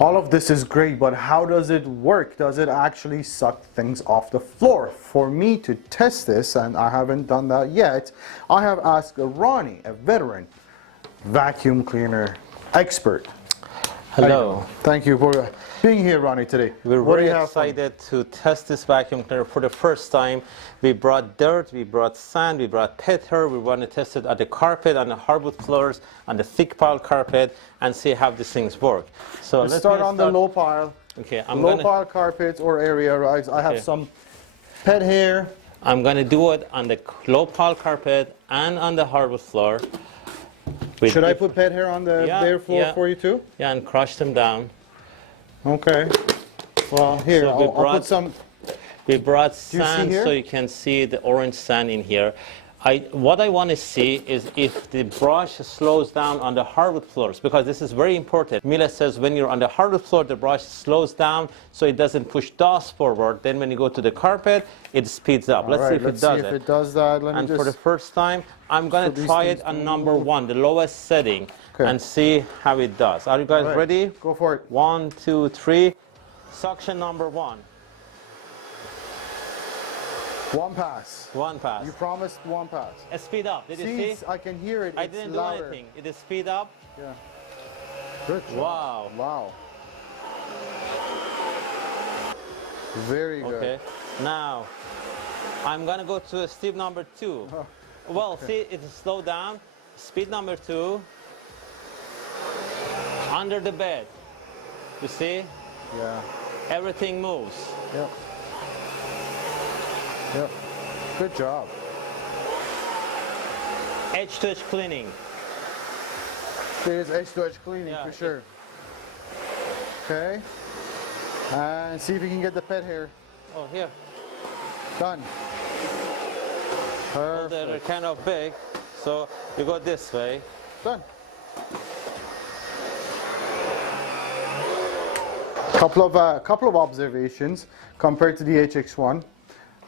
All of this is great, but how does it work? Does it actually suck things off the floor? For me to test this, and I haven't done that yet, I have asked Ronnie, a veteran vacuum cleaner expert. Hello. Thank you for being here, Ronnie, today. We're very excited to test this vacuum cleaner for the first time. We brought dirt, we brought sand, we brought pet hair. We want to test it on the carpet, on the hardwood floors, on the thick pile carpet, and see how these things work. So let's start on the low pile. Okay, low pile carpet or area, right? I have some pet hair. I'm going to do it on the low pile carpet and on the hardwood floor. Should I put pet hair on the bare floor for you too? Yeah, and crush them down. Okay. Well, here, so I'll put some. We brought sand so you can see the orange sand in here. What I want to see is if the brush slows down on the hardwood floors, because this is very important. Miele says when you're on the hardwood floor, the brush slows down so it doesn't push dust forward. Then when you go to the carpet, it speeds up. Let's see if it does that. And for the first time, I'm going to try it on number 1, the lowest setting, and see how it does. Are you guys ready? Go for it. 1, 2, 3. Suction number 1. One pass. One pass. You promised one pass. Speed up. Did you see? I can hear it. I didn't do anything. It is speed up. Yeah. Good job. Wow. Wow. Very good. Okay. Now, I'm going to go to step number 2. Oh, well, see, it's slowed down. Speed number 2. Under the bed. You see? Yeah. Everything moves. Yep. Yep. Good job. Edge-to-edge cleaning. There's edge-to-edge cleaning for sure. Okay. And see if you can get the pet hair. Oh, here. Done. Perfect. Well, they're kind of big, so you go this way. Done. Couple of observations compared to the HX1.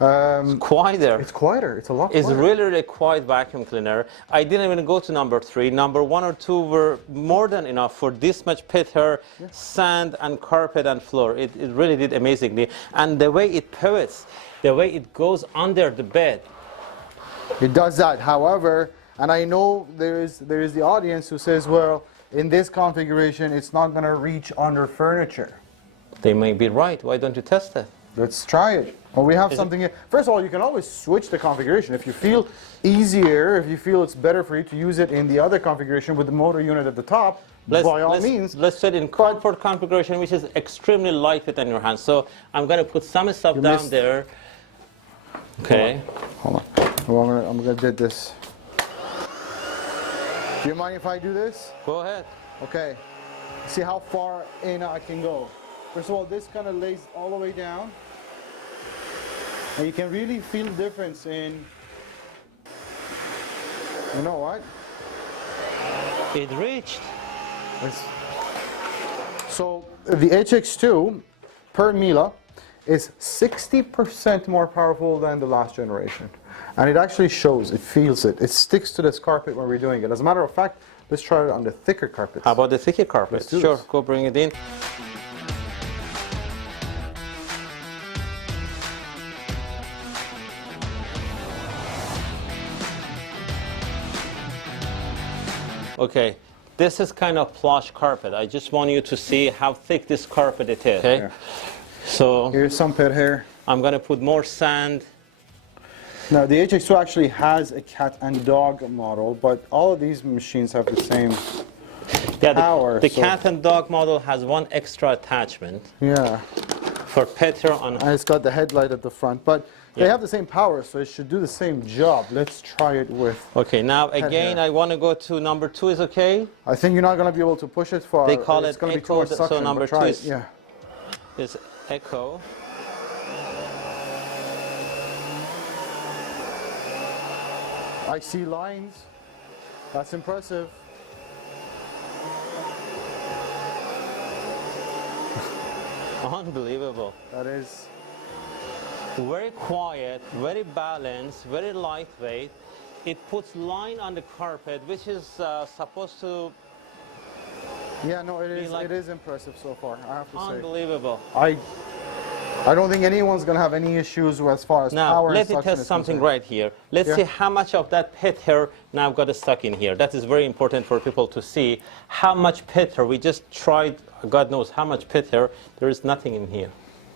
It's quieter. It's quieter. It's a lot quieter. It's really, really quiet vacuum cleaner. I didn't even go to number 3. Number 1 or 2 were more than enough for this much pet hair, sand, and carpet and floor. It really did amazingly. And the way it pivots, the way it goes under the bed. It does that. However, and I know there is the audience who says, well, in this configuration, it's not going to reach under furniture. They may be right. Why don't you test it? Let's try it. Well, we have something here. First of all, you can always switch the configuration. If you feel easier, if you feel it's better for you to use it in the other configuration with the motor unit at the top, by all means. Let's set it in comfort configuration, which is extremely lightweight on your hands. So I'm going to put some stuff down there. Okay. Hold on. I'm going to do this. Do you mind if I do this? Go ahead. Okay. See how far in I can go. First of all, this kind of lays all the way down. And you can really feel the difference in, you know what? It reached. So the HX2 per Miele is 60% more powerful than the last generation. And it actually shows, it feels it. It sticks to this carpet when we're doing it. As a matter of fact, let's try it on the thicker carpets. How about the thicker carpet? Sure, go bring it in. Okay, this is kind of plush carpet. I just want you to see how thick this carpet it is. Okay, so here's some pet hair. I'm going to put more sand. Now the HX2 actually has a cat and dog model, but all of these machines have the same power. The cat and dog model has one extra attachment. Yeah. For pet hair on. And it's got the headlight at the front, but they have the same power, so it should do the same job. Let's try it with. Okay, now again, I want to go to number 2. Is okay? I think you're not going to be able to push it far. They call it going to be too echo, much suction, so number 2 is echo. I see lines. That's impressive. Unbelievable. That is. Very quiet, very balanced, very lightweight. It puts line on the carpet, which is supposed to Yeah, no, it is impressive so far, I have to say. Unbelievable. I don't think anyone's going to have any issues as far as now, power and let me suction test is something concerned. right here. Let's see how much of that pit hair now got stuck in here. That is very important for people to see how much pit hair. We just tried, God knows how much pit hair. There is nothing in here.